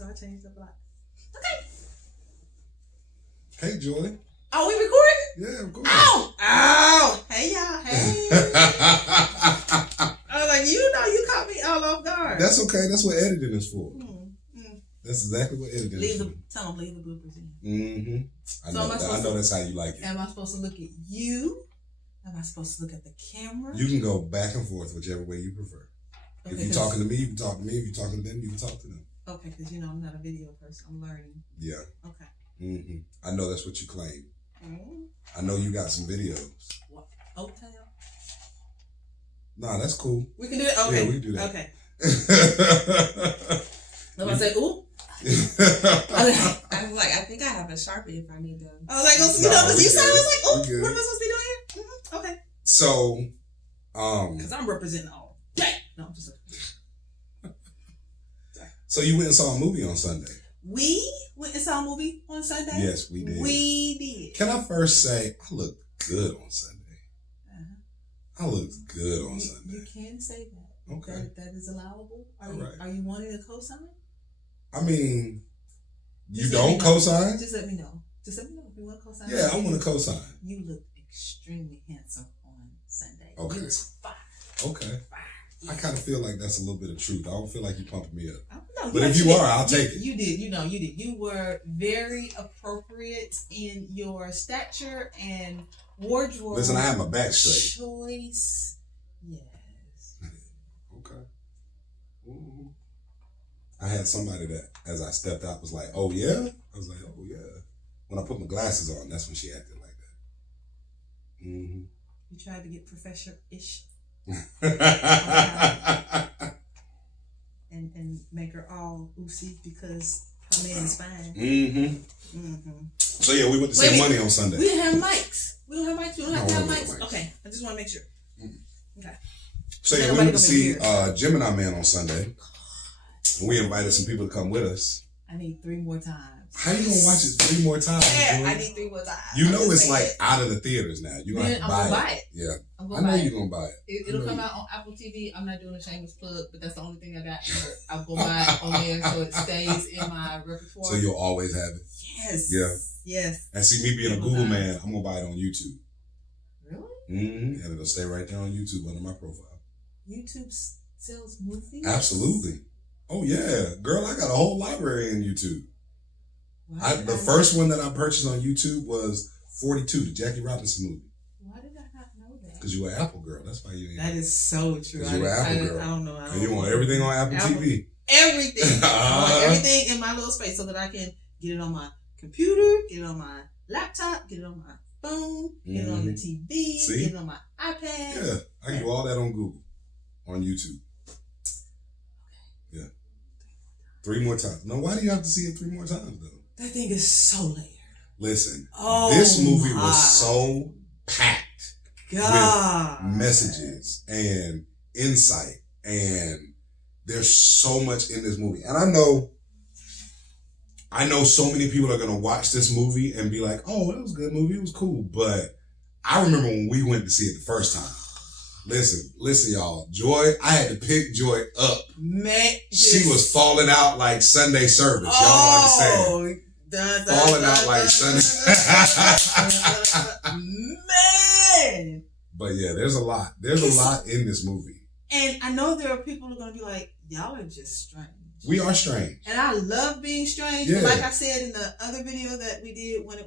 So I changed up a lot. Okay. Hey, Joy. Oh, we recording? Yeah, of course. Oh! Hey, y'all. Hey. I was like, you caught me all off guard. That's okay. That's what editing is for. That's exactly what editing is for. Tell them, leave the bloopers in. Mm-hmm. I know that's how you like it. Am I supposed to look at you? Am I supposed to look at the camera? You can go back and forth whichever way you prefer. Okay, if you're talking to me, you can talk to me. If you're talking to them, you can talk to them. Okay, because I'm not a video person. I'm learning. Yeah. Okay. Mm-hmm. I know that's what you claim. Mm-hmm. I know you got some videos. What? Okay. Nah, that's cool. We can do it? Okay. Yeah, we can do that. Okay. I'm going to say, ooh. I was like, I think I have a Sharpie if I need to. I was like, because you sounded like, oh, what am I supposed to be doing here? Mm-hmm. Okay. So, because I'm representing all day. No, I'm just like, so you went and saw a movie on Sunday? We went and saw a movie on Sunday? Yes, we did. We did. Can I first say, I look good on Sunday. I look good on Sunday. You can say that. Okay. That is allowable. All Are you wanting a cosign? I mean, you don't cosign? Just let me know. Just let me know if you want a cosign. Yeah, I want a cosign. You look extremely handsome on Sunday. Okay. You was fine. Okay. Fine. I kind of feel like that's a little bit of truth. I don't feel like you pumping me up. No, but if you are, I'll take it. You did. You did. You were very appropriate in your stature and wardrobe. Listen, I have my back straight. Choice. Yes. Okay. Ooh. I had somebody that, as I stepped out, was like, oh, yeah? I was like, oh, yeah. When I put my glasses on, that's when she acted like that. Mm-hmm. You tried to get professor-ish. and make her all oozy because her man is fine. Mm-hmm. Mm-hmm. So, yeah, we went to save money on Sunday. We didn't have mics. We don't have mics. We don't have to have mics. mics. Okay. I just want to make sure. Mm-hmm. Okay. So, yeah, we went to see Gemini Man on Sunday. We invited some people to come with us. I need 3 more times. How you gonna watch it 3 more times? Yeah, I need 3 more times. You know it's like out of the theaters now. You're gonna have to buy it. Yeah. I know you're gonna buy it. It'll come out on Apple TV. I'm not doing a shameless plug, but that's the only thing I got. I'll go buy it on there so it stays in my repertoire. So you'll always have it? Yes. Yeah. Yes. And see, me being a Google man, I'm gonna buy it on YouTube. Really? Mm-hmm. And it'll stay right there on YouTube under my profile. YouTube sells movies? Absolutely. Oh, yeah. Girl, I got a whole library in YouTube. The first one that I purchased on YouTube was 42, the Jackie Robinson movie. Why did I not know that? Because you were an Apple girl. That's why you didn't. That is so true. Because you were an Apple girl. I don't know. And you want everything on Apple TV. Everything. I want everything in my little space so that I can get it on my computer, get it on my laptop, get it on my phone, get it on the TV, get it on my iPad. Yeah. I can do all that on Google, on YouTube. Yeah. 3 more times. No, why do you have to see it 3 more times, though? That thing is so layered. Listen, this movie was so packed with messages and insight, and there's so much in this movie. And I know so many people are going to watch this movie and be like, oh, that was a good movie. It was cool. But I remember when we went to see it the first time. Listen, y'all. Joy, I had to pick Joy up. Man, she was falling out like Sunday service. Y'all understand? Falling out like Sunday. Man. But yeah, there's a lot. There's a lot in this movie. And I know there are people who are going to be like, y'all are just strange. We are strange. And I love being strange. Yeah. But like I said in the other video that we did when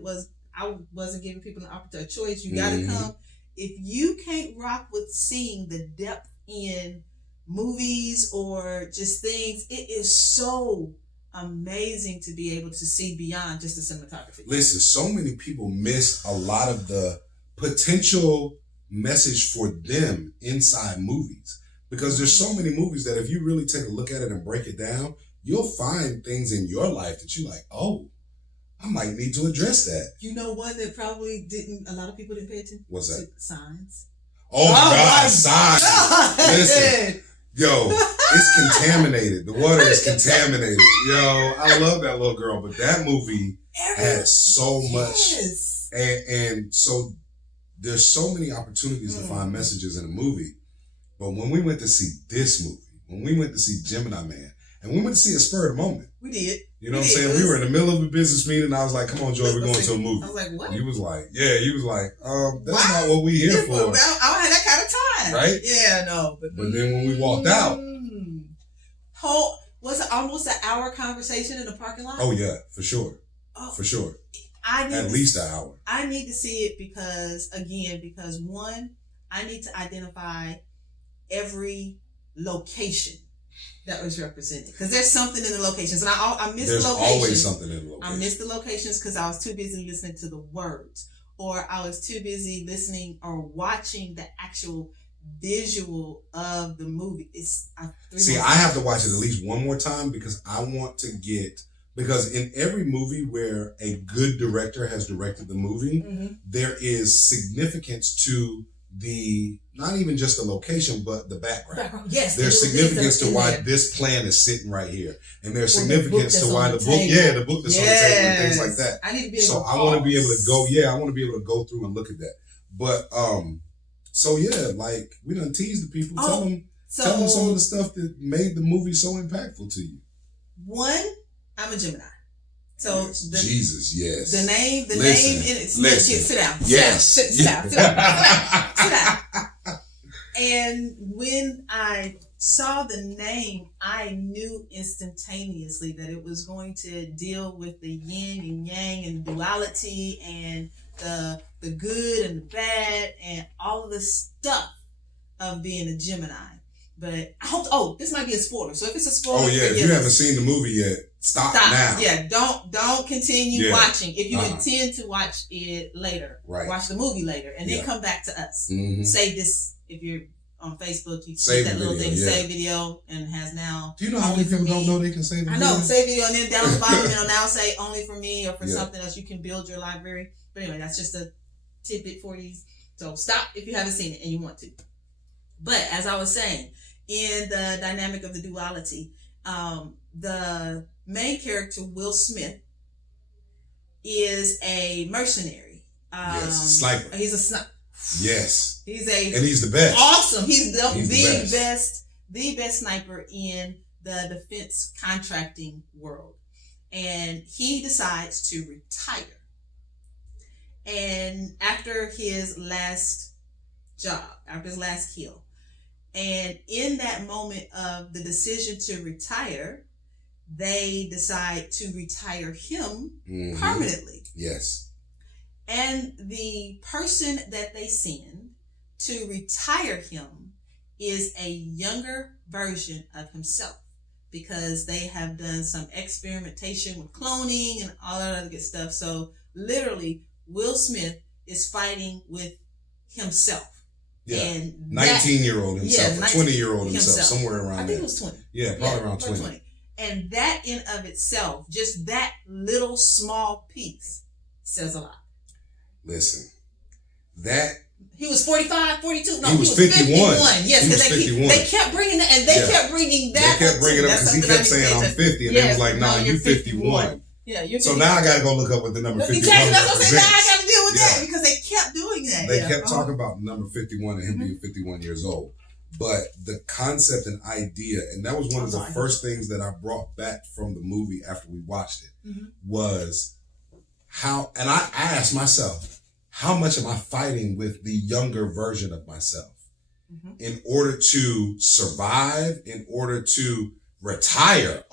I wasn't giving people an opportunity choice, you got to come. If you can't rock with seeing the depth in movies or just things, it is so amazing to be able to see beyond just the cinematography. Listen, so many people miss a lot of the potential message for them inside movies. Because there's so many movies that if you really take a look at it and break it down, you'll find things in your life that you're like, oh, I might need to address that. You know one that probably a lot of people didn't pay attention? What's that? Signs. Oh my God, Signs. Listen, yo, it's contaminated. The water is contaminated. Yo, I love that little girl, but that movie has so much. And so there's so many opportunities to find messages in a movie. But when we went to see this movie, when we went to see Gemini Man, And we went to see a spur of the moment. We did. You know what I'm saying? We were in the middle of a business meeting, and I was like, come on, Joy, we're going to a movie. I was like, what? You was like, that's not what we here for. I don't have that kind of time. Right? Yeah, no. But then when we walked out. Was it almost an hour conversation in the parking lot? Oh, yeah, for sure. Oh, for sure. At least an hour. I need to see it because one, I need to identify every location that was represented, because there's something in the locations, and I missed the locations. There's always something in the locations. I missed the locations because I was too busy listening to the words, or I was too busy listening or watching the actual visual of the movie. I have to watch it at least one more time because I want to because in every movie where a good director has directed the movie, there is significance to not even just the location, but the background. Yes. There's significance to why this plan is sitting right here. And there's significance to why the book that's on the table and things like that. I need to be able to I want to be able to go, I want to be able to go through and look at that. But, we done teased the people. Tell them some of the stuff that made the movie so impactful to you. One, I'm a Gemini. So Jesus, yes. The name in it. Sit down. Yes. Sit down. And when I saw the name, I knew instantaneously that it was going to deal with the yin and yang and duality and the good and the bad and all of the stuff of being a Gemini. But I hope. This might be a spoiler. So if it's a spoiler, if you haven't seen the movie yet, stop now. Yeah, don't continue watching. If you intend to watch it later, watch the movie later, and then come back to us. Save this if you're on Facebook. You see that little thing, save video, and has now. Do you know how many people don't know they can save? I know, save video, and then down the bottom it'll now say only for me or for something else. You can build your library. But anyway, that's just a tidbit for you. So stop if you haven't seen it and you want to. But as I was saying, in the dynamic of the duality, the main character, Will Smith, is a mercenary. Sniper. He's a sniper. Yes. And he's the best. Awesome. He's the best sniper in the defense contracting world. And he decides to retire. And after his last kill, and in that moment of the decision to retire, they decide to retire him permanently. Yes. And the person that they send to retire him is a younger version of himself, because they have done some experimentation with cloning and all that other good stuff. So literally, Will Smith is fighting with himself. Yeah, and 19-year-old himself, 20-year-old himself, somewhere around there. I think it was 20. Yeah, probably around 20. And that in of itself, just that little small piece, says a lot. Listen, he was 45, 42. No, he was 51. Yes, because they kept bringing that, and they kept bringing that. They kept bringing it up because he kept saying I'm 50, and they was like, "No, you're 51." Yeah, you're 51. So now I got to go look up what the number 51 exactly, that's what I'm saying. Now I got to deal with that because they kept doing that. They kept talking about number 51 and him being 51 years old. But the concept and idea, and that was one of the first things that I brought back from the movie after we watched it, was how, and I asked myself, how much am I fighting with the younger version of myself in order to survive, in order to retire?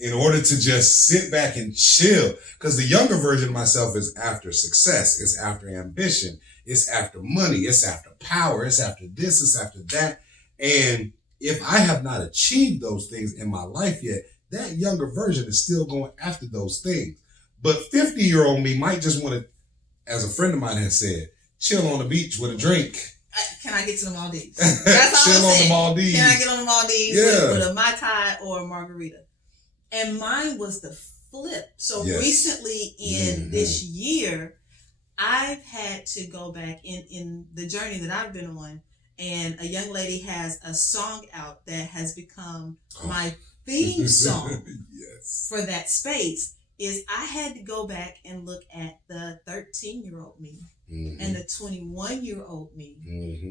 In order to just sit back and chill. Because the younger version of myself is after success. It's after ambition. It's after money. It's after power. It's after this. It's after that. And if I have not achieved those things in my life yet, that younger version is still going after those things. But 50-year-old me might just want to, as a friend of mine has said, chill on the beach with a drink. Can I get to the Maldives? That's all I'm saying. Chill on the Maldives. Can I get on the Maldives with a Mai Tai or a margarita? And mine was the flip. So recently in this year, I've had to go back in the journey that I've been on, and a young lady has a song out that has become my theme song for that space. is I had to go back and look at the 13-year-old me and the 21-year-old me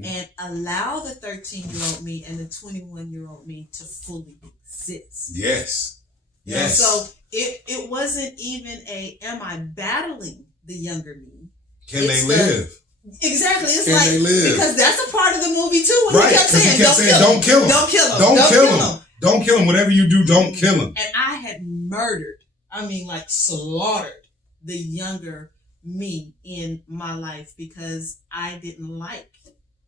and allow the 13-year-old me and the 21-year-old me to fully exist. Yes. Yes. And so it wasn't even am I battling the younger me? Can they live? Exactly. It's Can like, they live? because that's a part of the movie too. When Right. he kept saying, Don't kill him. Don't kill him. Don't kill him. Don't kill him. Whatever you do, don't kill him. And I had murdered, slaughtered the younger me in my life because I didn't like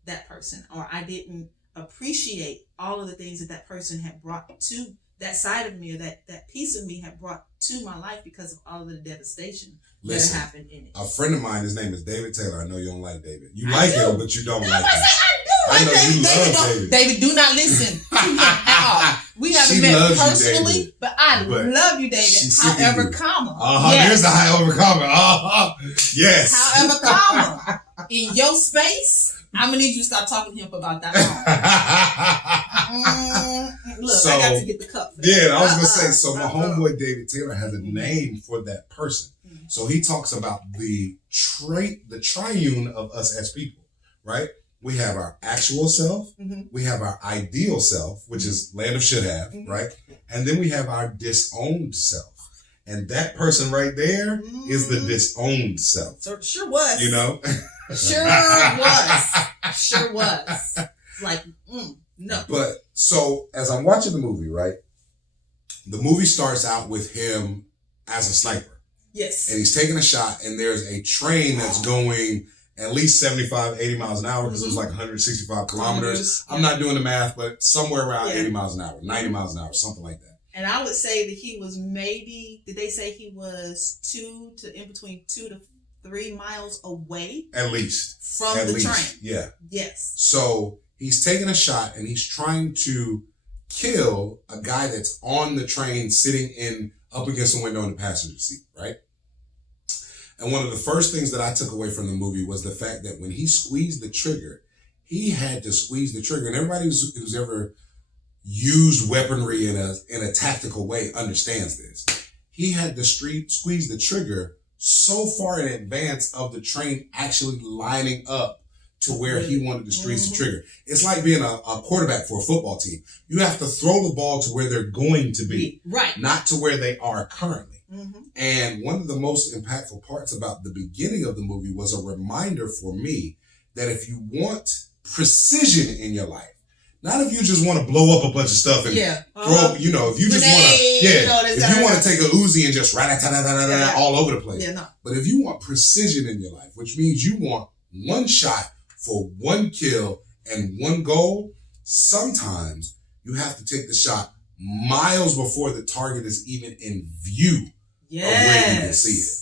that person, or I didn't appreciate all of the things that person had brought to that side of me, or that piece of me had brought to my life because of all of the devastation that happened in it. A friend of mine, his name is David Taylor. I know you don't like David. You like him, but you don't like him. I do like David. David, do not listen to him at all. We haven't met personally, but I love you, David. However, comma. There's the however, comma. Yes. However, comma. In your space, I'm gonna need you to stop talking to him for about that long. Look, I got to get the cup. Yeah, I was gonna say. So my homeboy David Taylor has a name for that person. So he talks about the triune of us as people, right? We have our actual self, we have our ideal self, which is land of should have, right? And then we have our disowned self. And that person right there is the disowned self. So sure was. You know? Sure was. Sure was. Like, no. But so as I'm watching the movie, right? The movie starts out with him as a sniper. Yes. And he's taking a shot, and there's a train that's going at least 75, 80 miles an hour, because it was like 165 kilometers. I'm not doing the math, but somewhere around 80 miles an hour, 90 miles an hour, something like that. And I would say that he was maybe, did they say he was in between 2 to 3 miles away? At least. From the train. Yeah. Yes. So he's taking a shot, and he's trying to kill a guy that's on the train sitting up against the window in the passenger seat, right? And one of the first things that I took away from the movie was the fact that when he squeezed the trigger, he had to squeeze the trigger. And everybody who's ever used weaponry in a tactical way understands this. He had to squeeze the trigger so far in advance of the train actually lining up to where he wanted to squeeze the trigger. It's like being a quarterback for a football team. You have to throw the ball to where they're going to be, right? Not to where they are currently. And one of the most impactful parts about the beginning of the movie was a reminder for me that if you want precision in your life, not if you just want to blow up a bunch of stuff and throw, if you just want to, if you want to take a Uzi and just all over the place. But if you want precision in your life, which means you want one shot for one kill and one goal, sometimes you have to take the shot miles before the target is even in view of where you can see it.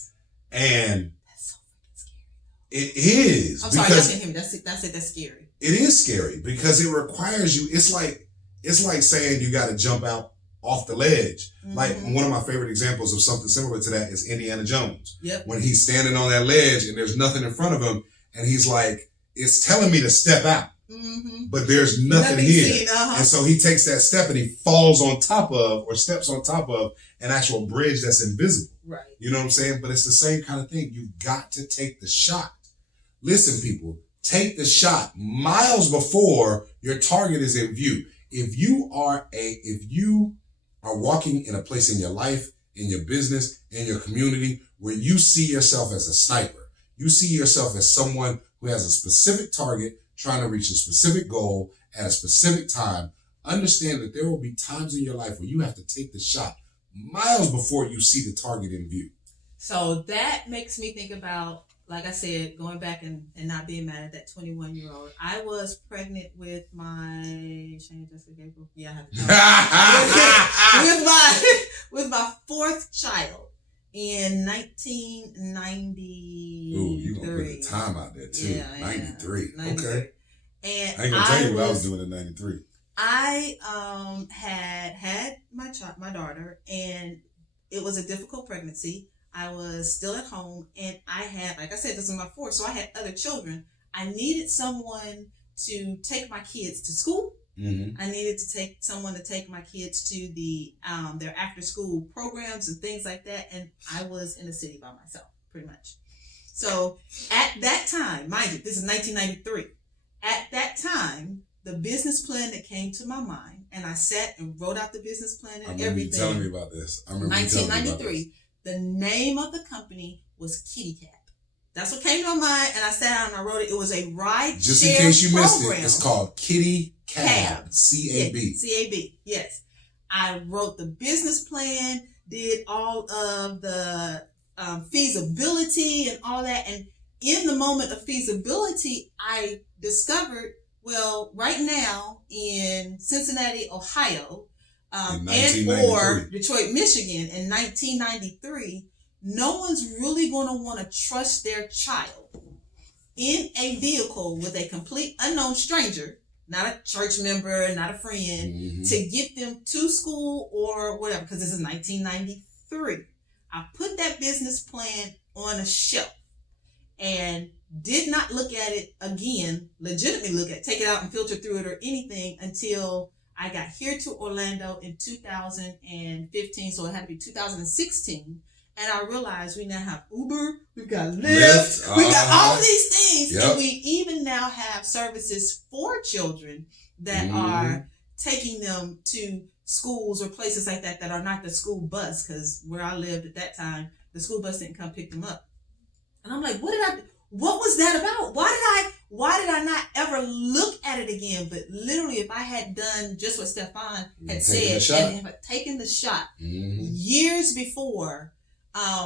And that's so scary. It is. I'm sorry, y'all can't hear me. That's scary. It is scary because it requires you. It's like saying you got to jump out off the ledge. Like one of my favorite examples of something similar to that is Indiana Jones. When he's standing on that ledge and there's nothing in front of him, and he's like, it's telling me to step out, but there's nothing here. And so he takes that step and he falls on top of, or steps on top of, an actual bridge that's invisible. Right. You know what I'm saying? But it's the same kind of thing. You've got to take the shot. Listen, people, take the shot miles before your target is in view. If you are walking in a place in your life, in your business, in your community, where you see yourself as a sniper, you see yourself as someone who has a specific target, trying to reach a specific goal at a specific time, understand that there will be times in your life where you have to take the shot miles before you see the target in view. So that makes me think about, like I said, going back and not being mad at that 21-year-old. I was pregnant with my with my fourth child in 1993. Ooh, you gonna put the time out there too? Yeah, 93. 93. Okay. And I ain't gonna tell you what I was doing in 93. I had my daughter, and it was a difficult pregnancy. I was still at home, and I had, like I said, this is my fourth, so I had other children. I needed someone to take my kids to school Mm-hmm. I needed to take someone to take my kids to the their after school programs and things like that. And I was in the city by myself, pretty much. So at that time, mind you, this is 1993. At that time, the business plan that came to my mind, and I sat and wrote out the business plan and everything. You telling me about this. I remember 1993. The name of the company was Kitty Cab. That's what came to my mind, and I sat down and I wrote it. It was a ride Just share in case you program. missed it, it's called Kitty Cab. C-A-B. C-A-B, yes. I wrote the business plan, did all of the feasibility and all that. And in the moment of feasibility, I discovered, well, right now in Cincinnati, Ohio, and or Detroit, Michigan in 1993, no one's really going to want to trust their child in a vehicle with a complete unknown stranger, not a church member, not a friend, to get them to school or whatever, because this is 1993. I put that business plan on a shelf and did not look at it again, legitimately take it out and filter through it or anything until I got here to Orlando in 2015, so it had to be 2016. And I realized we now have Uber, we've got Lyft, we got all these things. Yep. And we even now have services for children that are taking them to schools or places like that are not the school bus, because where I lived at that time, the school bus didn't come pick them up. And I'm like, what was that about? Why did I not ever look at it again? But literally, if I had done just what Stefan had said and had taken the shot years before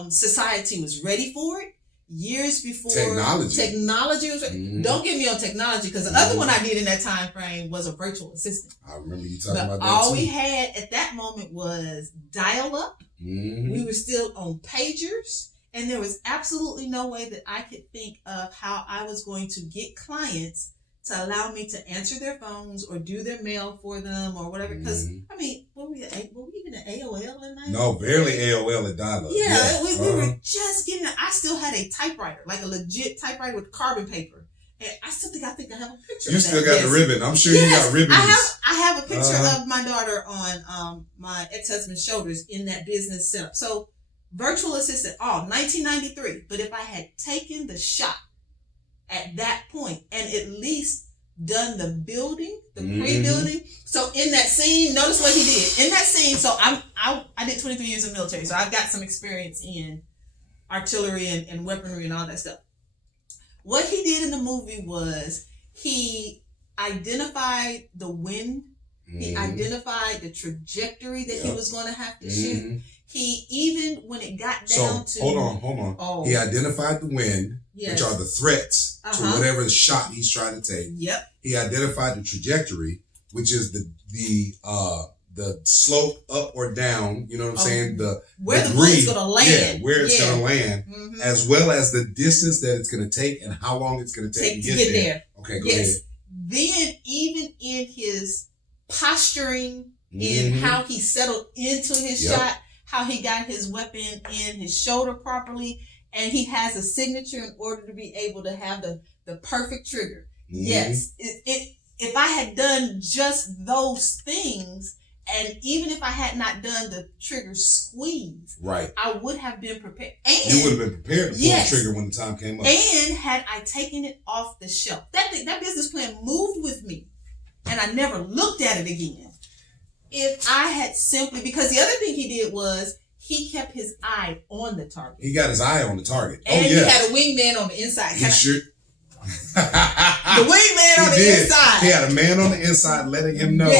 society was ready for it, years before technology was ready. Don't get me on technology, because the other one I did in that time frame was a virtual assistant. I remember you talking about that all too. we had at that moment was dial-up. We were still on pagers. And there was absolutely no way that I could think of how I was going to get clients to allow me to answer their phones or do their mail for them or whatever. Because, I mean, were we even at AOL in that? No, barely AOL at dial-up. Yeah, we were just getting it. I still had a typewriter, like a legit typewriter with carbon paper. And I think I have a picture you of that. You still got the ribbon. I'm sure you got ribbons. I have a picture of my daughter on my ex-husband's shoulders in that business setup. So, virtual assistant, 1993. But if I had taken the shot at that point and at least done the building, the pre-building. So in that scene, notice what he did. In that scene, so I did 23 years in the military, so I've got some experience in artillery and weaponry and all that stuff. What he did in the movie was he identified the wind. He identified the trajectory that he was going to have to shoot. He even, when it got down to... Hold on. Oh. He identified the wind, which are the threats to whatever shot he's trying to take. Yep. He identified the trajectory, which is the slope up or down, you know what I'm saying? Where the bullet's going to land. Yeah, where it's going to land, as well as the distance that it's going to take and how long it's going to take to get there. Okay, go ahead. Then even in his posturing, in how he settled into his shot, how he got his weapon in his shoulder properly, and he has a signature in order to be able to have the perfect trigger. Yes, if I had done just those things, and even if I had not done the trigger squeeze, I would have been prepared. And you would have been prepared to pull the trigger when the time came up. And had I taken it off the shelf, that business plan moved with me, and I never looked at it again. If I had simply, because the other thing he did was he kept his eye on the target. He got his eye on the target. And he had a wingman on the inside. He sure. The wingman on the inside. He had a man on the inside letting him know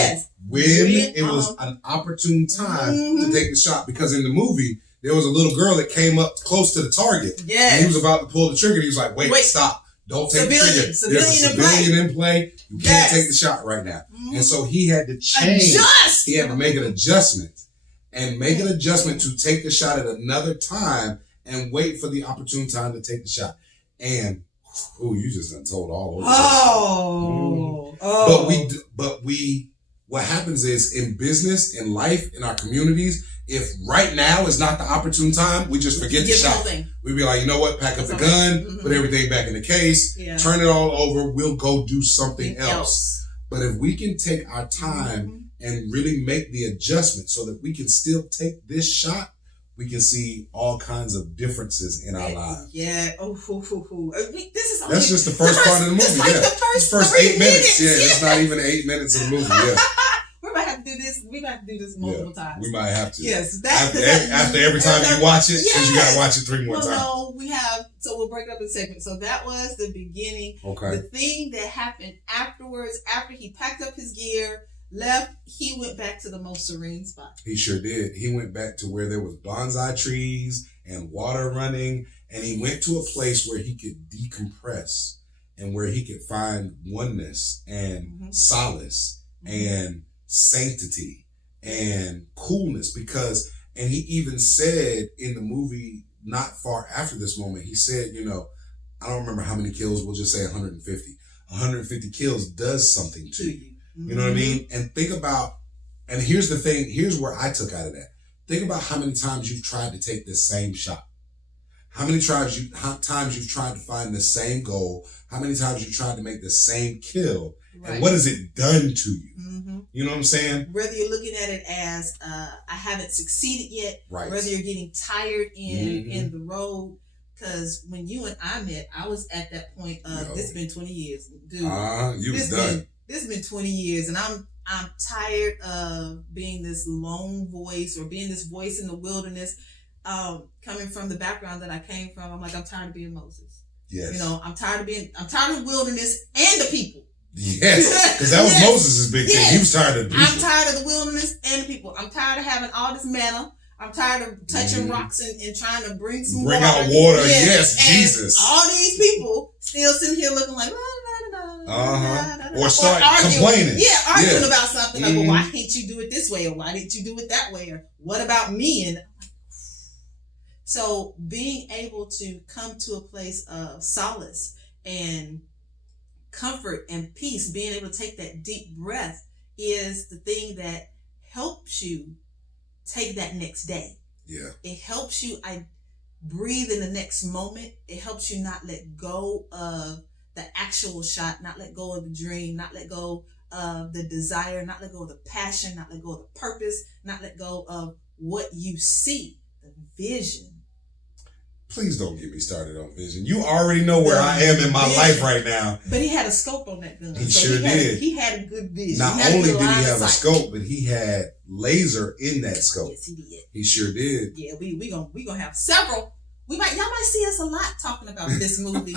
when it was an opportune time to take the shot. Because in the movie, there was a little girl that came up close to the target. Yes. And he was about to pull the trigger. And he was like, wait, stop. Don't take the trigger. There's a civilian in play. You can't take the shot right now. And so he had to change. He had to make an adjustment. And make an adjustment to take the shot at another time and wait for the opportune time to take the shot. And, you just done told all over. But what happens is in business, in life, in our communities, if right now is not the opportune time, we just forget the shot. We be like, you know what? Pack up the gun, put everything back in the case, turn it all over. We'll go do something else. But if we can take our time and really make the adjustment so that we can still take this shot, we can see all kinds of differences in our lives. Yeah. Oh, this is that's just the first part of the movie. Like the first 8 minutes. Yeah, it's not even 8 minutes of the movie. Yeah. We might have to do this. We might have to do this multiple times. We might have to. Yes. After every time you watch it, because you got to watch it 3 more times. No, we have. So we'll break it up in segments. So that was the beginning. Okay. The thing that happened afterwards, after he packed up his gear, left, he went back to the most serene spot. He sure did. He went back to where there was bonsai trees and water running, and he went to a place where he could decompress and where he could find oneness and solace and sanctity and coolness. And he even said in the movie, not far after this moment, he said, I don't remember how many kills, we'll just say 150. 150 kills does something to you. You know what I mean? And think about, and here's the thing, here's where I took out of that. Think about how many times you've tried to take this same shot. How many times you've tried to find the same goal. How many times you've tried to make the same kill. Right. And what has it done to you? You know what I'm saying? Whether you're looking at it as, I haven't succeeded yet. Right. Whether you're getting tired in the road. Because when you and I met, I was at that point of, this has been 20 years. Dude. You was done. This has been 20 years, and I'm tired of being this lone voice or being this voice in the wilderness. Coming from the background that I came from, I'm like, I'm tired of being Moses. Yes. I'm tired of the wilderness and the people. Yes, because that was Moses' big thing. He was tired of the people. I'm tired of the wilderness and the people. I'm tired of having all this manna. I'm tired of touching rocks and trying to bring water. Out water. Yes, Jesus. All these people still sitting here looking like, or start complaining. Arguing about something. Like, well, why can't you do it this way? Or why didn't you do it that way? Or what about me? And so being able to come to a place of solace and comfort and peace, being able to take that deep breath is the thing that helps you take that next day. Yeah. It helps you breathe in the next moment. It helps you not let go of the actual shot, not let go of the dream, not let go of the desire, not let go of the passion, not let go of the purpose, not let go of what you see, the vision. Please don't get me started on vision. You already know where I am in my life right now. But he had a scope on that gun. He sure did. He had a good vision. Not only did he have a scope, but he had laser in that scope. Yes, he did. He sure did. Yeah, we gonna have several. Y'all might see us a lot talking about this movie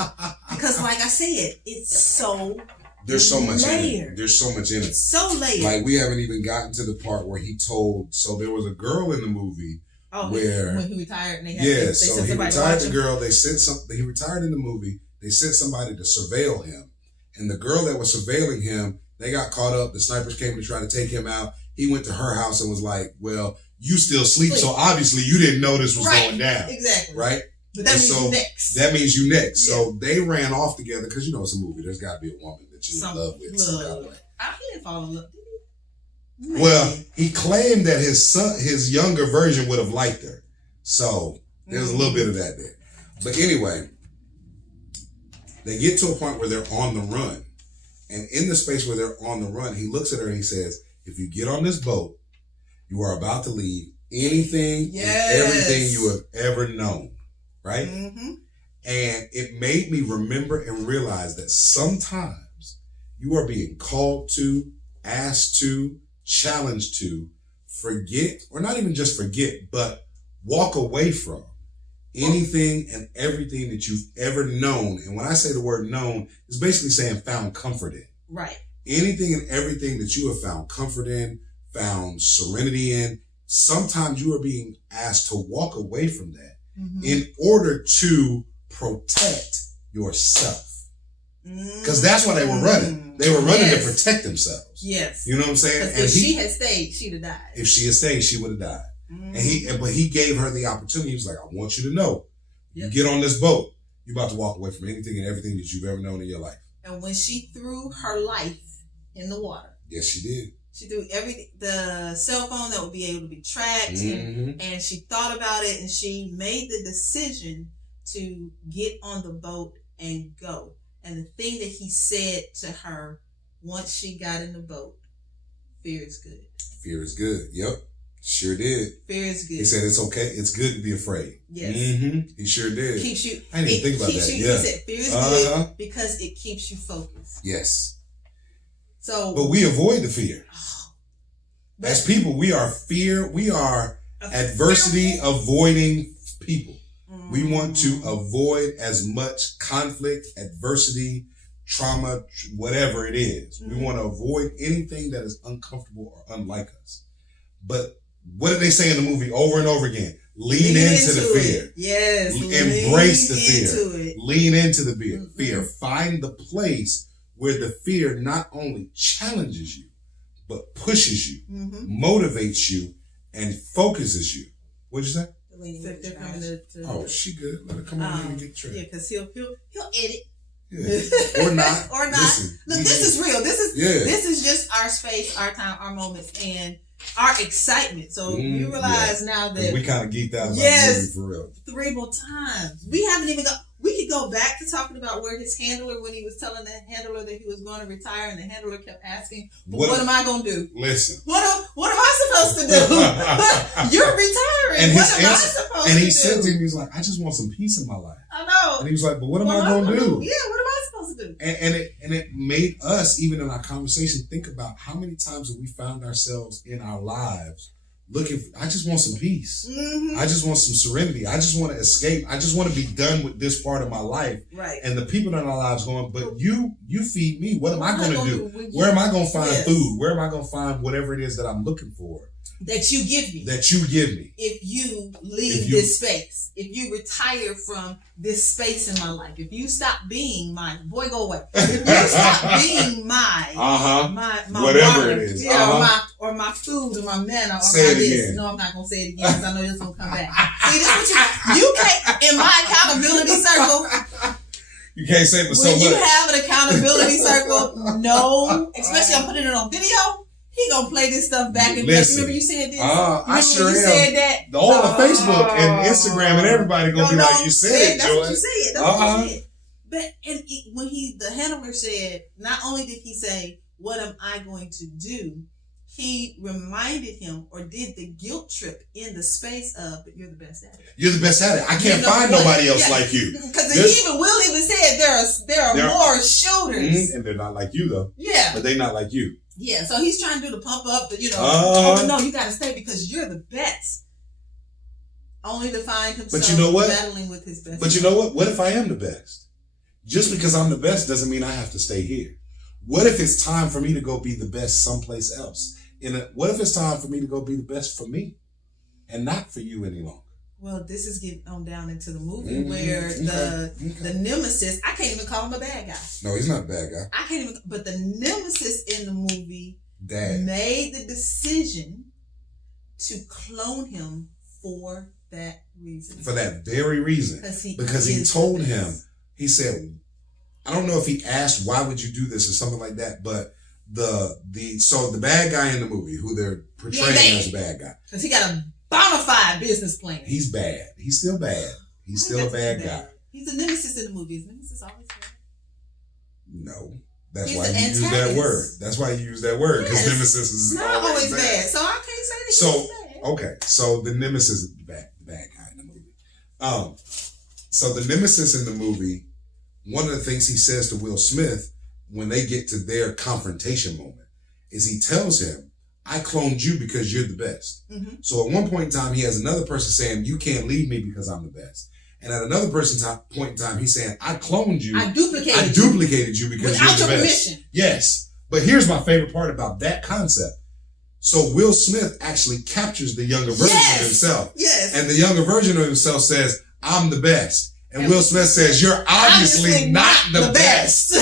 because, like I said, it's so there's so much layered. in it. There's so much in it. It's so layered. Like, we haven't even gotten to the part where he told. So there was a girl in the movie. When he retired, and so he retired the girl. They sent He retired in the movie. They sent somebody to surveil him, and the girl that was surveilling him, they got caught up. The snipers came to try to take him out. He went to her house and was like, "Well, you still sleep, so obviously you didn't know this was going down." Exactly. Right. But that means you next. That means you next. Yeah. So they ran off together because it's a movie. There's got to be a woman that you in love with. He didn't fall in love. Did he? Well, he claimed that his younger version would have liked her. So there's a little bit of that there. But anyway, they get to a point where they're on the run. And in the space where they're on the run, he looks at her and he says, if you get on this boat, you are about to leave anything and everything you have ever known. Right? Mm-hmm. And it made me remember and realize that sometimes you are being called to, asked to, challenged to forget, or not even just forget, but walk away from anything and everything that you've ever known. And when I say the word known, it's basically saying found comfort in. Right. Anything and everything that you have found comfort in, found serenity in, sometimes you are being asked to walk away from that in order to protect yourself. Because that's why they were running. They were running to protect themselves. Yes. You know what I'm saying? And if she had stayed, she'd have died. If she had stayed, she would have died. But he gave her the opportunity. He was like, I want you to know, you get on this boat, you're about to walk away from anything and everything that you've ever known in your life. And when she threw her life in the water. Yes, she did. She threw the cell phone that would be able to be tracked. And she thought about it and she made the decision to get on the boat and go. And the thing that he said to her once she got in the boat, fear is good. Fear is good. Yep. Sure did. Fear is good. He said it's okay. It's good to be afraid. Yes. He sure did. Keeps you. I didn't even think about that. Yeah. He said fear is good because it keeps you focused. Yes. So. But we avoid the fear. As people, we are adversity avoiding people. Mm-hmm. We want to avoid as much conflict, adversity, trauma, whatever it is. Mm-hmm. We want to avoid anything that is uncomfortable or unlike us. But what did they say in the movie over and over again? Lean into the fear. Yes. Embrace the fear. Lean into the fear. Mm-hmm. Fear. Find the place where the fear not only challenges you, but pushes you, motivates you, and focuses you. What'd you say? Oh, she good. Let her come on in and get trash. Yeah, because he'll edit. Yeah. Or not. Or not. Listen, look, this is real. This is just our space, our time, our moments, and our excitement. So you realize now that we kind of geeked out about the movie for real. 3 more times. We haven't even got. We could go back to talking about where his handler, when he was telling the handler that he was going to retire, and the handler kept asking, "What am I going to do? Listen, what am I supposed to do? You're retiring. And what am I supposed to do?" And he said to him, "He was like, I just want some peace in my life." I know. And he was like, "But what am I going to do? Yeah, what am I supposed to do?" And it made us, even in our conversation, think about how many times have we found ourselves in our lives looking for, I just want some peace. Mm-hmm. I just want some serenity. I just want to escape. I just want to be done with this part of my life. Right. And the people in our lives going, but you feed me. What am I going to do? Where am I going to find food? Where am I going to find whatever it is that I'm looking for? That you give me. If you leave this space. If you retire from this space in my life. If you stop being my boy, go away. If you stop being my whatever water, it is. Or my food or my manna or say my this. Again. No, I'm not gonna say it again because I know this gonna come back. See, this is what you can't in my accountability circle. You can't say it for so much. When you have an accountability circle, no, especially I'm putting it on video. He gonna play this stuff back and forth. Remember you said this? I sure am. Said that? All on Facebook and Instagram and everybody gonna be like, you said it, That's Joy. what you said. That's what you said. But when the handler said, not only did he say, "What am I going to do?" He reminded him or did the guilt trip in the space of, "But you're the best at it. You're the best at it. I can't find nobody else like you." Because Will even said there are more shooters, and they're not like you though. Yeah, but they're not like you. Yeah, so he's trying to do the pump up, oh no, you got to stay because you're the best. Only to find himself battling with his best. But you know what? What if I am the best? Just because I'm the best doesn't mean I have to stay here. What if it's time for me to go be the best someplace else? What if it's time for me to go be the best for me and not for you any longer? Well, this is getting on down into the movie where the nemesis, I can't even call him a bad guy. No, he's not a bad guy. I can't even, but the nemesis in the movie made the decision to clone him for that reason. For that very reason. Because he told him, he said, I don't know if he asked, why would you do this or something like that, but the bad guy in the movie, who they're portraying as a bad guy. Because he got a bona fide business plan. He's bad. He's still bad. He's still a bad guy. He's a nemesis in the movie. Is nemesis always bad? No. That's why you use that word. That's why you use that word, because nemesis is not always bad. So I can't say that he's bad. Okay. So the nemesis is the bad guy in the movie. So the nemesis in the movie, one of the things he says to Will Smith when they get to their confrontation moment is he tells him, I cloned you because you're the best. Mm-hmm. So at one point in time, he has another person saying, you can't leave me because I'm the best. And at another point in time, he's saying, I cloned you. I duplicated you because you're the best. Permission. Yes. But here's my favorite part about that concept. So Will Smith actually captures the younger version of himself. Yes. And the younger version of himself says, I'm the best. And Will Smith says, you're obviously not the best.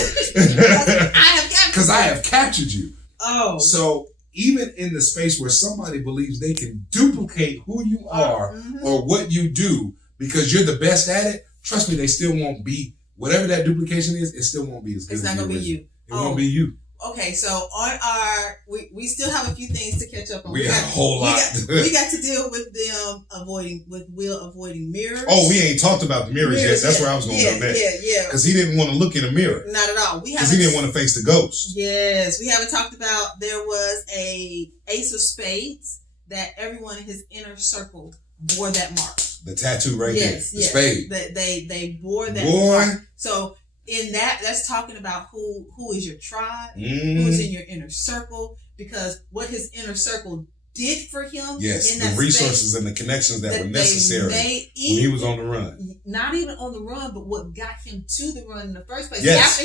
Because I have captured you. Oh. So even in the space where somebody believes they can duplicate who you are or what you do because you're the best at it, trust me, they still won't be, whatever that duplication is, it still won't be as good as you. It's not going to be you. It won't be you. okay, so on our, we still have a few things to catch up on. We got a whole lot. We got to deal with them avoiding mirrors. Oh, we ain't talked about the mirrors yet. That's where I was going to go next. Yeah. Because he didn't want to look in a mirror. Not at all. Because he didn't want to face the ghost. Yes, we haven't talked about, there was a ace of spades that everyone in his inner circle bore that mark. The tattoo right there. The spade. They bore that mark. So in that's talking about who is your tribe, who's in your inner circle, because what his inner circle did for him. Yes, in the that resources space, and the connections that were necessary when he was on the run. Not even on the run, but what got him to the run in the first place. Yes.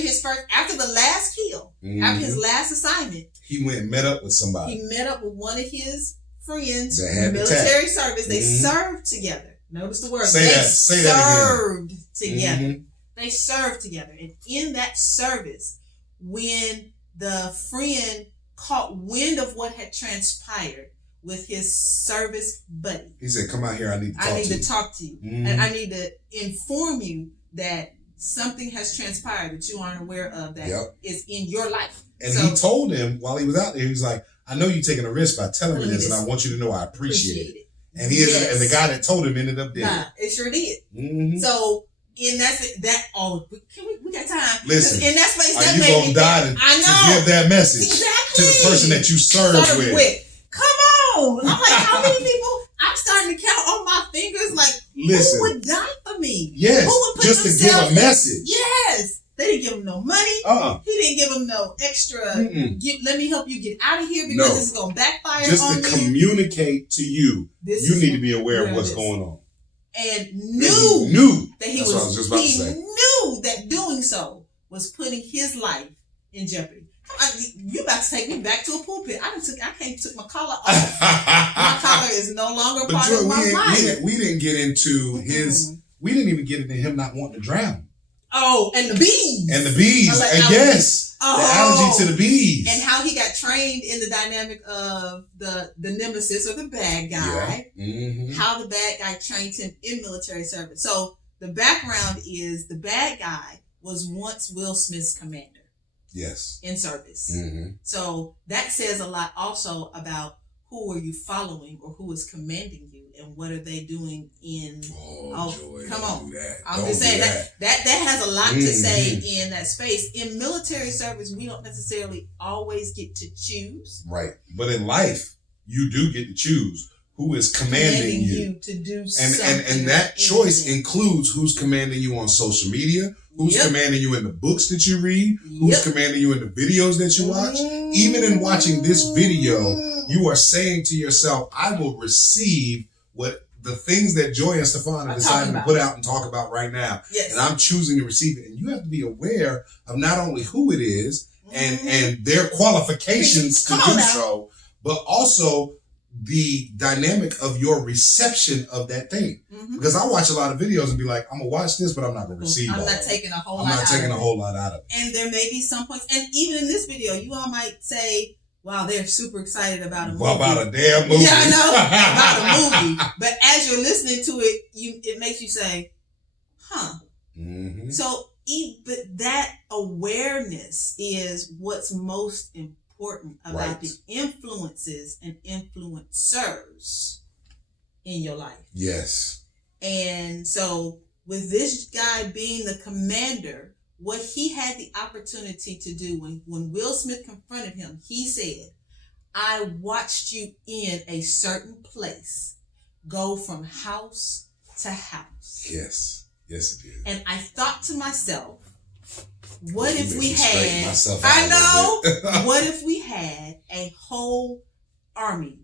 After the last kill, after his last assignment, he went and met up with somebody. He met up with one of his friends that had military service. They served together. Notice the word. Say that served together. Mm-hmm. They served together. And in that service, when the friend caught wind of what had transpired with his service buddy, he said, come out here, I need to talk to you. And I need to inform you that something has transpired that you aren't aware of that is in your life. And he told him while he was out there, he was like, I know you're taking a risk by telling me this, and I want you to know I appreciate it. And and the guy that told him ended up dead. It sure did. Mm-hmm. So we got time. Listen, in that space, are you gonna die to give that message to the person that you served with? Come on! I'm like, how many people? I'm starting to count on my fingers. Like, who would die for me? Yes, who would put just to give a message. Yes. They didn't give him no money. He didn't give him no extra. Let me help you get out of here because this is going to backfire on you. Just to communicate to you, you need to be aware of what's going on. And knew that That's what I was just about to say. He knew that doing so was putting his life in jeopardy. You about to take me back to a pulpit. I can't took my collar off. My collar is no longer part of my life. We didn't get into his. We didn't even get into him not wanting to drown. Oh, and the bees. The allergy to the bees. And how he got trained in the dynamic of the nemesis or the bad guy. Yeah. Mm-hmm. How the bad guy trained him in military service. So the background is the bad guy was once Will Smith's commander. Yes. In service. Mm-hmm. So that says a lot also about who are you following or who is commanding you and what are they doing in Joy, come on. I'm don't just saying that has a lot to say in that space. In military service, we don't necessarily always get to choose. Right. But in life, you do get to choose who is commanding you to do something. And that choice includes who's commanding you on social media, who's commanding you in the books that you read, who's commanding you in the videos that you watch. Even in watching this video, you are saying to yourself, I will receive what the things that Joy and Stefan are deciding to put out and talk about right now. Yes. And I'm choosing to receive it. And you have to be aware of not only who it is and their qualifications to do so, but also the dynamic of your reception of that thing. Mm-hmm. Because I watch a lot of videos and be like, I'm going to watch this, but I'm not going to receive it. I'm not taking a whole lot out of it. And there may be some points, and even in this video, you all might say, wow, they're super excited about a movie. About a damn movie. Yeah, I know, about a movie. But as you're listening to it, it makes you say, huh. Mm-hmm. So, but that awareness is what's most important about the influences and influencers in your life. Yes. And so, with this guy being the commander, what he had the opportunity to do when Will Smith confronted him, he said, I watched you in a certain place go from house to house. Yes. Yes, it did. And I thought to myself, what if we had a whole army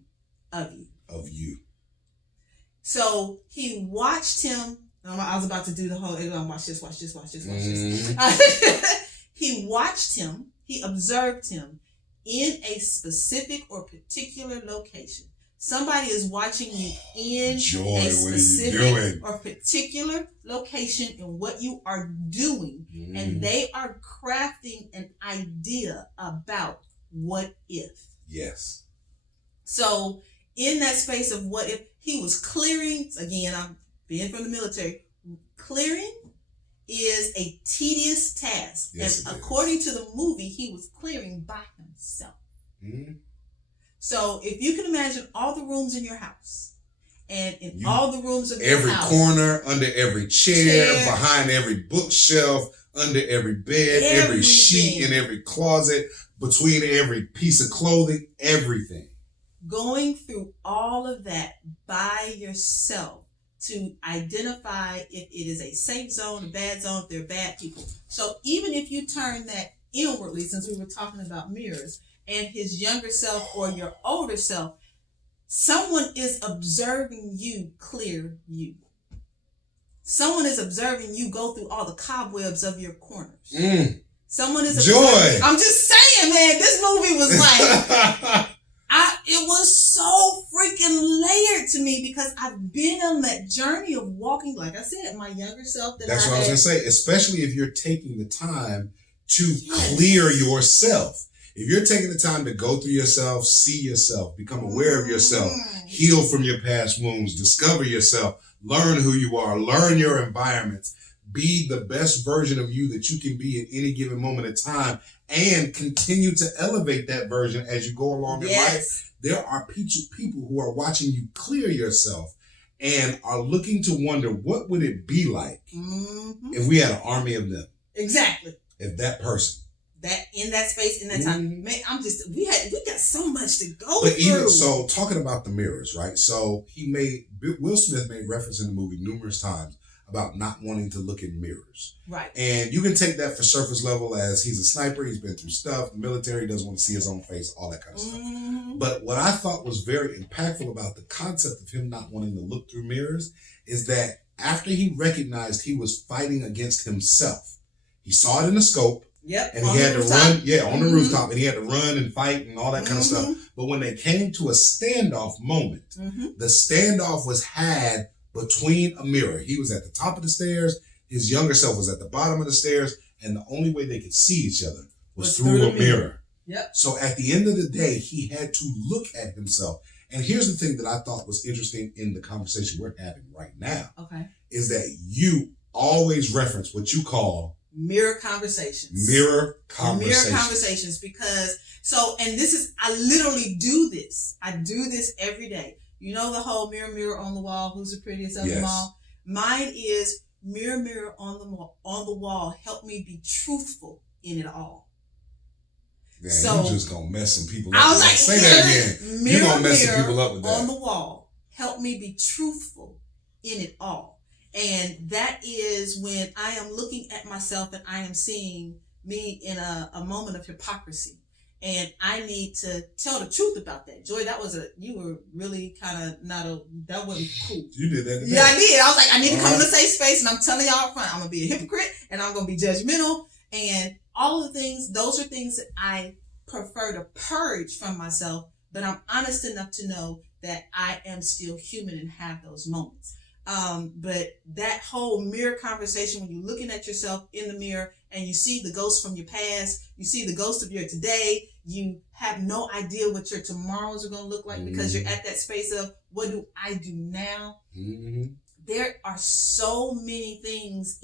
of you? Of you. So he watched him. I was about to do the whole, watch this. He watched him, he observed him in a specific or particular location. Somebody is watching you in a specific or particular location in what you are doing, and they are crafting an idea about what if. Yes. So in that space of what if, he was clearing, again, I'm being from the military, clearing is a tedious task. Yes, and according to the movie, he was clearing by himself. Mm-hmm. So if you can imagine all the rooms in your house, and in all the rooms of your house, every corner, under every chair, behind every bookshelf, under every bed, every sheet in every closet, between every piece of clothing, everything. Going through all of that by yourself to identify if it is a safe zone, a bad zone, if they're bad people. So even if you turn that inwardly, since we were talking about mirrors, and his younger self or your older self, someone is observing you clear you. Someone is observing you go through all the cobwebs of your corners. Someone is observing. I'm just saying, man, this movie was like, it was so freaking layered to me because I've been on that journey of walking, like I said, my younger self. That's what I was going to say, especially if you're taking the time to clear yourself. If you're taking the time to go through yourself, see yourself, become aware of yourself, heal from your past wounds, discover yourself, learn who you are, learn your environments, be the best version of you that you can be at any given moment in time, and continue to elevate that version as you go along in life. There are people who are watching you clear yourself and are looking to wonder, what would it be like if we had an army of them? Exactly. If that person. That in that space, in that time, man, we got so much to go but through. Even so, talking about the mirrors, right? So Will Smith made reference in the movie numerous times about not wanting to look in mirrors. Right. And you can take that for surface level as he's a sniper, he's been through stuff, military, doesn't want to see his own face, all that kind of stuff. But what I thought was very impactful about the concept of him not wanting to look through mirrors is that after he recognized he was fighting against himself, he saw it in the scope. Yep. And he had to run, on the rooftop, and he had to run and fight and all that kind of stuff. But when they came to a standoff moment, the standoff was had between a mirror. He was at the top of the stairs, his younger self was at the bottom of the stairs, and the only way they could see each other was through a mirror. Yep. So at the end of the day, he had to look at himself. And here's the thing that I thought was interesting in the conversation we're having right now. Okay. Is that you always reference what you call mirror conversations. Mirror conversations because, and this is, I literally do this. I do this every day. You know the whole mirror on the wall, who's the prettiest of them all? Mine is mirror on the wall, help me be truthful in it all. Man, so, you're just going to mess some people up. I was like, say that again. You're going to mess some people up with that. On the wall, help me be truthful in it all. And that is when I am looking at myself and I am seeing me in a moment of hypocrisy. And I need to tell the truth about that. Joy, you were really kind of that wasn't cool. You did that today. Yeah, I did. I was like, I need to come in a safe space, and I'm telling y'all up front, I'm going to be a hypocrite, and I'm going to be judgmental. And all of the things, those are things that I prefer to purge from myself, but I'm honest enough to know that I am still human and have those moments. But that whole mirror conversation, when you're looking at yourself in the mirror and you see the ghost from your past, you see the ghost of your today, you have no idea what your tomorrows are going to look like because you're at that space of, what do I do now? There are so many things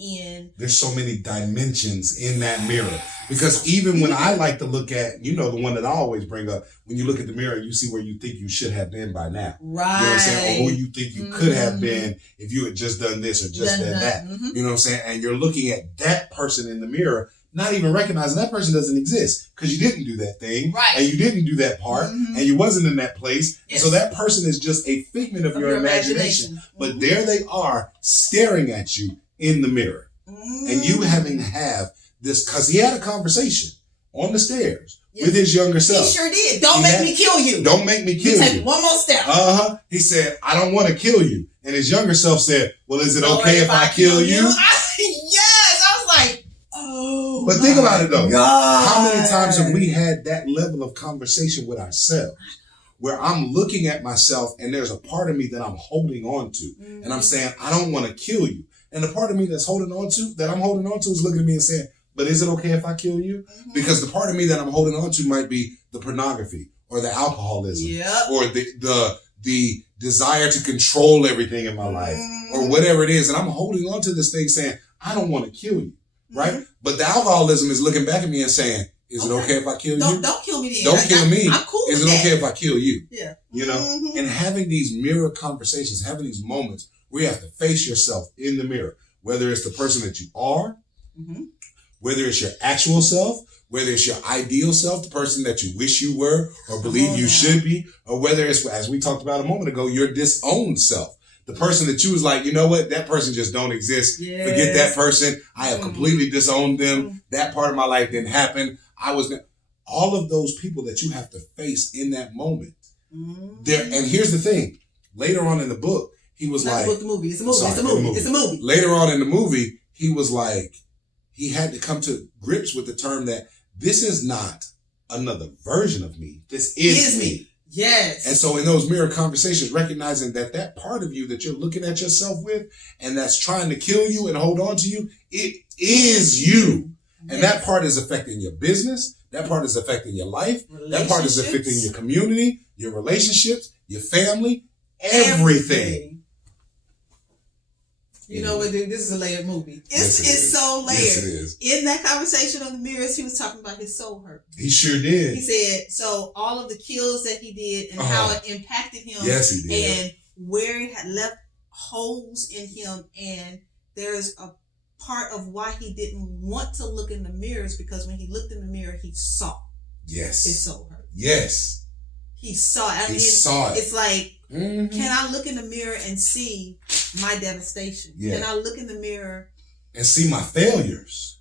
there's so many dimensions in that mirror. Because even when I like to look at, the one that I always bring up, when you look at the mirror, you see where you think you should have been by now. Right. You know what I'm saying? Or who you think you could have been if you had just done this or just done that. You know what I'm saying? And you're looking at that person in the mirror, not even recognizing that person doesn't exist because you didn't do that thing. Right. And you didn't do that part. And you wasn't in that place. Yes. So that person is just a figment of your imagination. But there they are staring at you in the mirror. And you having to have this, because he had a conversation on the stairs with his younger self. He sure did. Don't make me kill you. Don't make me kill you. Take one more step. He said, I don't want to kill you. And his younger self said, well, is it okay if I kill you? Yes. I was like, oh. But think about it though. God. How many times have we had that level of conversation with ourselves where I'm looking at myself and there's a part of me that I'm holding on to and I'm saying, I don't want to kill you. And the part of me that I'm holding on to is looking at me and saying, but is it okay if I kill you? Because the part of me that I'm holding on to might be the pornography or the alcoholism or the desire to control everything in my life or whatever it is. And I'm holding on to this thing saying, I don't want to kill you, right? But the alcoholism is looking back at me and saying, is it okay if I kill you? Don't kill me then. Don't kill me. I'm cool Is with it that. okay if I kill you? Yeah. You know? And having these mirror conversations, having these moments where you have to face yourself in the mirror, whether it's the person that you are, whether it's your actual self, whether it's your ideal self, the person that you wish you were or believe you should be, or whether it's, as we talked about a moment ago, your disowned self. The person that you was like, you know what, that person just don't exist. Yes. Forget that person. I have completely disowned them. That part of my life didn't happen. All of those people that you have to face in that moment. There, and here's the thing. Later on in the book, he was like, the movie. It's a movie. It's a movie. Later on in the movie, he was like, he had to come to grips with the term that this is not another version of me. This is me. Yes. And so in those mirror conversations, recognizing that part of you that you're looking at yourself with and that's trying to kill you and hold on to you, it is you. And that part is affecting your business. That part is affecting your life. That part is affecting your community, your relationships, your family, everything. You know what, dude? This is a layered movie. It's so layered. Yes, it is. In that conversation on the mirrors, he was talking about his soul hurt. He sure did. He said, so all of the kills that he did and how it impacted him. Yes, he did. And where it had left holes in him. And there's a part of why he didn't want to look in the mirrors, because when he looked in the mirror, he saw his soul hurt. Yes. He saw it. He saw it. It's like, can I look in the mirror and see my devastation? Yeah. Can I look in the mirror and see my failures?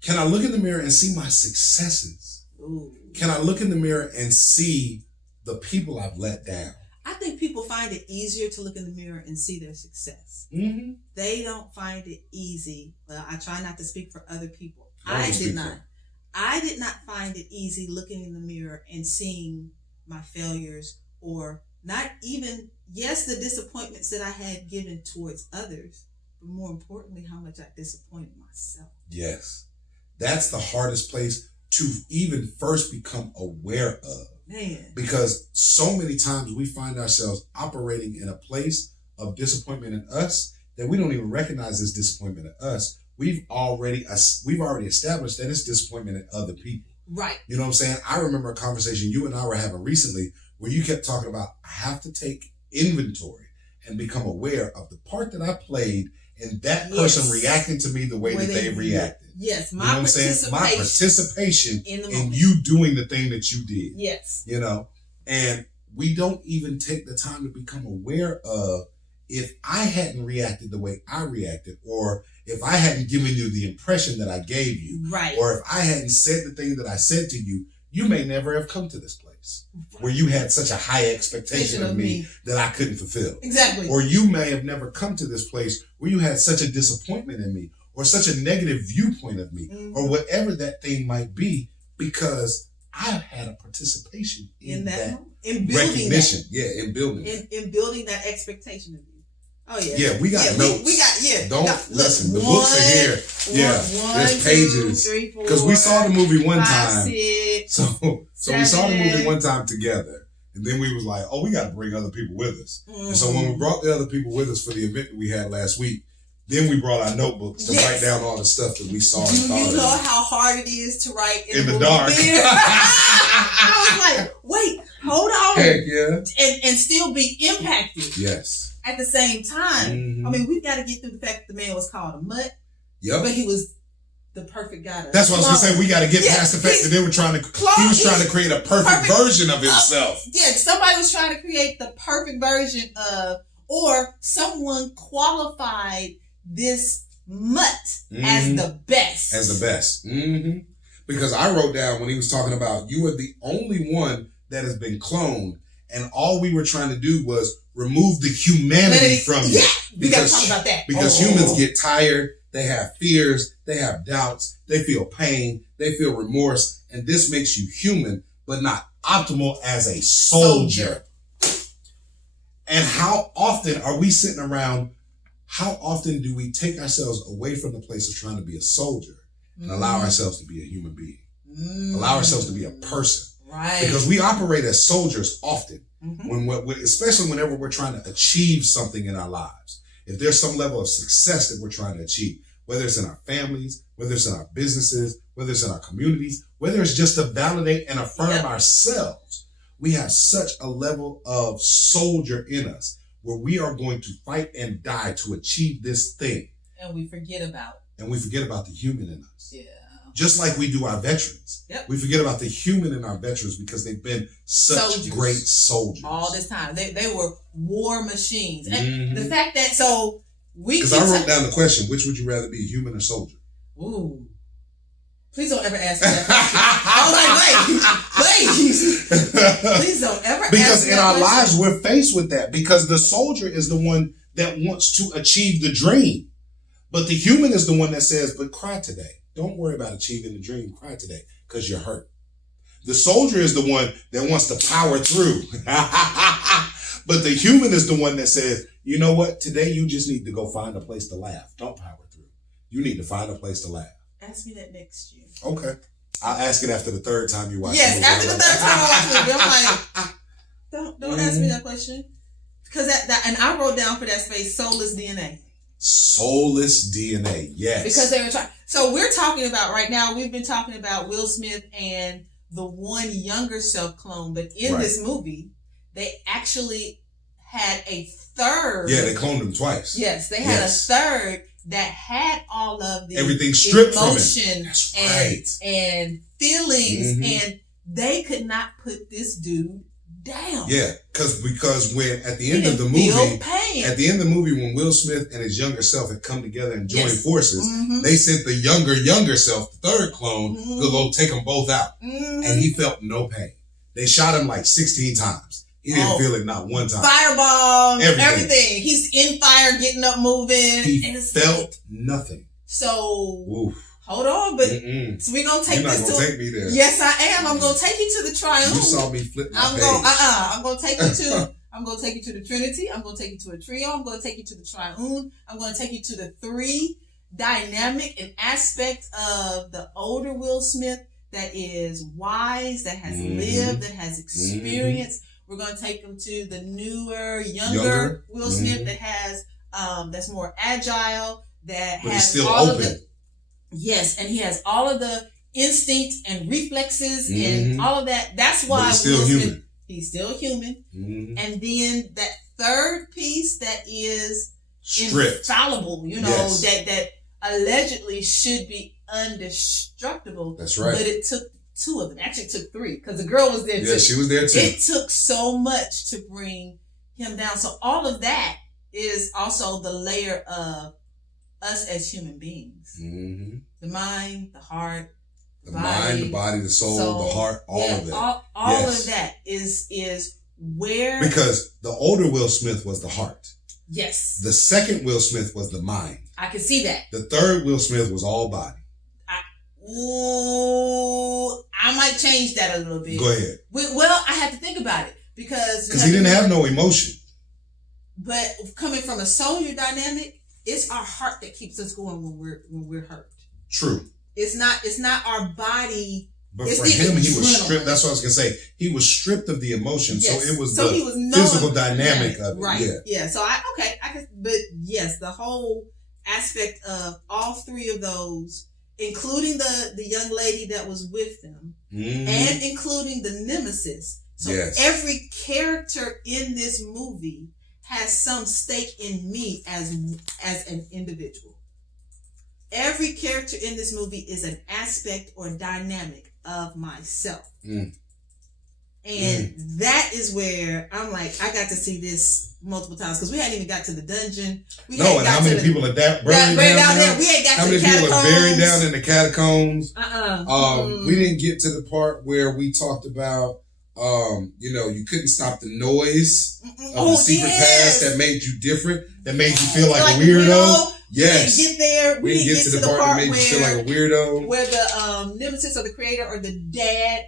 Can I look in the mirror and see my successes? Ooh. Can I look in the mirror and see the people I've let down? I think people find it easier to look in the mirror and see their success. They don't find it easy. Well, I try not to speak for other people. I did not find it easy looking in the mirror and seeing my failures, or not even, yes, the disappointments that I had given towards others, but more importantly, how much I disappointed myself. Yes. That's the hardest place to even first become aware of. Man. Because so many times we find ourselves operating in a place of disappointment in us that we don't even recognize this disappointment in us. We've already established that it's disappointment in other people. Right. You know what I'm saying? I remember a conversation you and I were having recently where you kept talking about, I have to take inventory and become aware of the part that I played in that person reacting to me the way that they reacted. Yes, you know what I'm saying? My participation in you doing the thing that you did. Yes. You know, and we don't even take the time to become aware of, if I hadn't reacted the way I reacted, or if I hadn't given you the impression that I gave you, right, or if I hadn't said the thing that I said to you, you may never have come to this place where you had such a high expectation of me that I couldn't fulfill. Exactly. Or you may have never come to this place where you had such a disappointment in me, or such a negative viewpoint of me, or whatever that thing might be, because I've had a participation in that in building recognition. That. Yeah, in building in building that expectation of you. Oh yeah. Yeah, we got notes. We got Don't listen. The books are here. There's pages. Because we saw the movie one time. So we saw the movie one time together, and then we was like, oh, we got to bring other people with us. And so when we brought the other people with us for the event that we had last week, then we brought our notebooks to write down all the stuff that we saw. You know how hard it is to write in the dark. I was like, wait, hold on. Heck yeah. And still be impacted. Yes. At the same time, I mean, we've got to get through the fact that the man was called a mutt. Yep. But he was the perfect guy. That's what I was going to say. We got to get past the fact that they were trying to, he was trying to create a perfect version of himself. Somebody was trying to create the perfect version of, or someone qualified this mutt as the best. As the best. Because I wrote down when he was talking about, you are the only one that has been cloned, and all we were trying to do was remove the humanity from you. Yeah, we got to talk about that. Because humans get tired, they have fears, they have doubts, they feel pain, they feel remorse, and this makes you human, but not optimal as a soldier. And how often are we sitting around, how often do we take ourselves away from the place of trying to be a soldier and allow ourselves to be a human being? Allow ourselves to be a person. Right. Because we operate as soldiers often, especially whenever we're trying to achieve something in our lives. If there's some level of success that we're trying to achieve, whether it's in our families, whether it's in our businesses, whether it's in our communities, whether it's just to validate and affirm ourselves. We have such a level of soldier in us where we are going to fight and die to achieve this thing. And we forget about. And we forget about the human in us. Yeah. Just like we do our veterans. Yep. We forget about the human in our veterans because they've been such great soldiers. All this time. They were war machines. And the fact that, so we Because I wrote down the question, which would you rather be, human or soldier? Ooh. Please don't ever ask me that question. I was like, wait. Please don't ever ask me that Because in our question. lives, we're faced with that. Because the soldier is the one that wants to achieve the dream. But the human is the one that says, but cry today. Don't worry about achieving the dream. Cry today because you're hurt. The soldier is the one that wants to power through. But the human is the one that says, you know what? Today you just need to go find a place to laugh. Don't power through. You need to find a place to laugh. Ask me that next year. Okay. I'll ask it after the third time you watch it. Yes, after the third time I watch it. I'm like, don't ask me that question. Because that, and I wrote down for that space, soulless DNA. Soulless DNA, yes. Because they were trying. So we're talking about right now, we've been talking about Will Smith and the one younger self clone. But in this movie, they actually had a third. Yeah, they cloned him twice. Yes, they had a third that had all of the everything stripped emotion from him. and feelings, and they could not put this dude down. Yeah, because when at the end of the movie, when Will Smith and his younger self had come together and joined forces, they sent the younger self, the third clone, to go take them both out, and he felt no pain. They shot him like 16 times. He didn't feel it not one time. Firebomb, everything. He's in fire, getting up, moving. He felt nothing. So, hold on, but so we're going to take You're this not going to take me there. Yes, I am. I'm going to take you to the triumph. You saw me flip my page. I'm going to take you to... I'm going to take you to the Trinity. I'm going to take you to a trio. I'm going to take you to the triune. I'm going to take you to the three dynamic and aspect of the older Will Smith that is wise, that has lived, that has experience. We're going to take him to the newer, younger Will Smith that has, that's more agile, that has still all open. of the, yes, and he has all of the instincts and reflexes and all of that. That's why he's still human. He's still human. And then that third piece that is stripped, infallible, that allegedly should be indestructible. That's right. But it took two of them. Actually, it took three because the girl was there too. Yeah, she was there too. It took so much to bring him down. So all of that is also the layer of us as human beings. The mind, the heart, the mind, the body, the soul, the heart, all of that. All of that is where... Because the older Will Smith was the heart. Yes. The second Will Smith was the mind. I can see that. The third Will Smith was all body. I might change that a little bit. Go ahead. Well, I have to think about it because he didn't have no emotion. But coming from a soldier dynamic, it's our heart that keeps us going when we're hurt. True. It's not our body. But for him, he was stripped. That's what I was gonna say. He was stripped of the emotion, so it was the physical dynamic of it. Right. Yeah. So but yes, the whole aspect of all three of those, including the young lady that was with them, and including the nemesis. So every character in this movie has some stake in me as an individual. Every character in this movie is an aspect or dynamic of myself. And that is where I'm like, I got to see this multiple times because we hadn't even got to the dungeon. And how many people are buried down there? We ain't got how to the catacombs. How many people are buried down in the catacombs? We didn't get to the part where we talked about, you couldn't stop the noise of the secret past that made you different, that made you feel like a weirdo. Yes. We didn't get there. We didn't get to the part that made you feel like a weirdo. Where the nemesis or the creator or the dad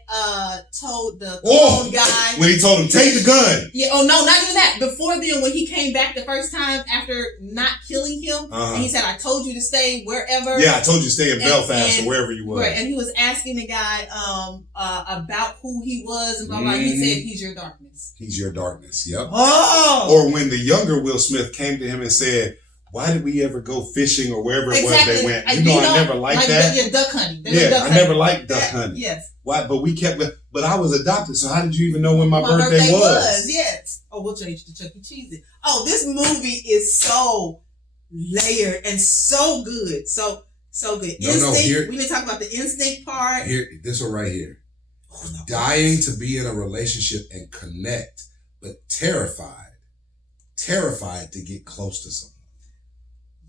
told the clone guy. When he told him, take the gun. Yeah, no, not even that. Before then, when he came back the first time after not killing him, and he said, I told you to stay wherever. Yeah, I told you to stay in Belfast or wherever you were. Right, and he was asking the guy about who he was and blah, blah. He said, he's your darkness. He's your darkness, yep. Oh! Or when the younger Will Smith came to him and said, why did we ever go fishing or wherever it was they went? I never liked that. Yeah, duck hunting. I never liked duck hunting. Yes. Why? But we kept. But I was adopted, so how did you even know when my birthday was? Yes. Oh, we'll change to Chuck E. Cheese. Oh, this movie is so layered and so good. So good. Instinct. We need to talk about the instinct part. Here, this one right here. Dying to be in a relationship and connect, but terrified to get close to someone.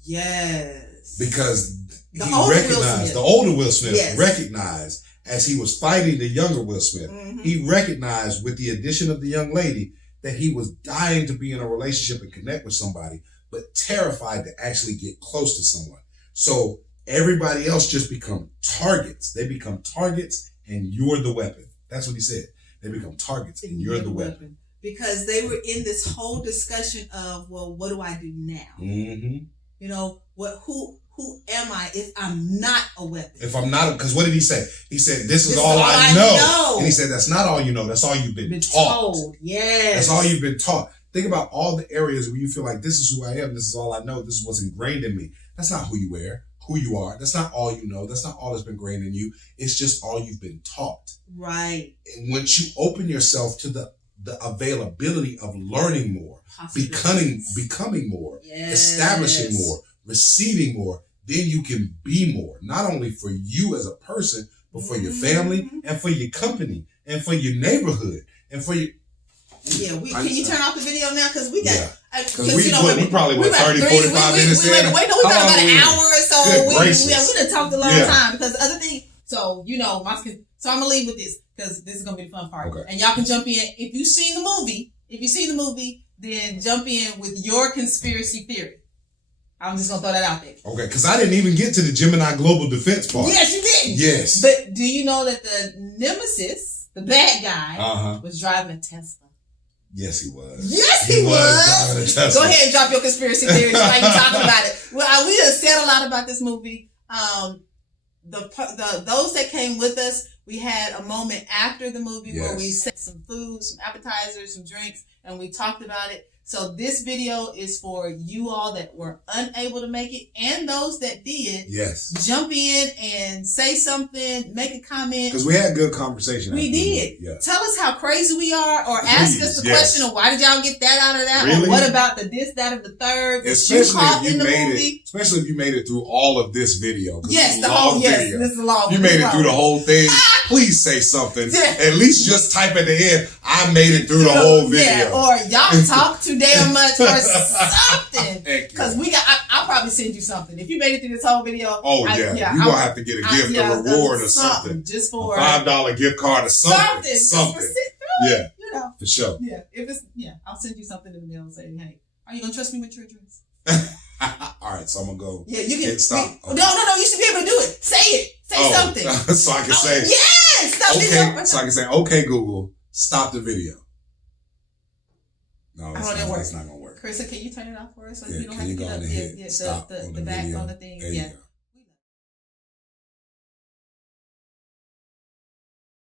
Yes. Because the older Will Smith recognized as he was fighting the younger Will Smith, he recognized with the addition of the young lady that he was dying to be in a relationship and connect with somebody, but terrified to actually get close to someone. So everybody else just become targets. They become targets and you're the weapon. That's what he said. They become targets and you're the weapon. Because they were in this whole discussion of, well, what do I do now? Mm-hmm. You know, who am I if I'm not a weapon? If I'm not, because what did he say? He said, this is all I know. And he said, that's not all you know. That's all you've been taught. Yes. That's all you've been taught. Think about all the areas where you feel like this is who I am. This is all I know. This is what's ingrained in me. That's not who you are. That's not all you know. That's not all that's been ingrained in you. It's just all you've been taught. Right. And once you open yourself to the availability of learning more, becoming more, establishing more, receiving more, then you can be more, not only for you as a person, but for your family and for your company and for your neighborhood and for your... Yeah, can you turn off the video now? Because we got... Because we probably went 30, 45 minutes in. We got about an hour or so. We done talked a long time. Because the other thing... So, you know, so I'm going to leave with this because this is going to be the fun part. Okay. And y'all can jump in. If you've seen the movie, then jump in with your conspiracy theory. I'm just going to throw that out there. Okay, because I didn't even get to the Gemini Global Defense part. Yes, you did. Yes. But do you know that the nemesis, the bad guy, was driving a Tesla? Yes, he was. Yes, he was. Go ahead and drop your conspiracy theories while you're talking about it. Well, we have said a lot about this movie. Those that came with us, we had a moment after the movie where we set some food, some appetizers, some drinks, and we talked about it. So this video is for you all that were unable to make it and those that did. Yes. Jump in and say something, make a comment. Because we had good conversation. We did. Yeah. Tell us how crazy we are or ask us the question of why did y'all get that out of that? Really? Or what about the this, that, of the third? Especially if you made it through all of this video. Yes, the whole video. This is a long video. You made it through the whole thing. Please say something. At least just type at the end, I made it through the whole video. Yeah, or y'all talk too damn much or something. Because I'll probably send you something. If you made it through this whole video. Oh, you're going to have to get a gift, a reward or something. Just for a $5 gift card or something. Something. Yeah. You know. For sure. Yeah. I'll send you something in the mail and say, hey, are you going to trust me with your address? All right, so I'm going to go. Yeah, you can. Stop. Okay. No, you should be able to do it. Say it. Say something. So I can say. Yes. Stop okay. So I can say, okay, Google, stop the video. No, it's not going to work. Carissa, can you turn it off for us? So you don't have to get up. The back on the thing. Yeah.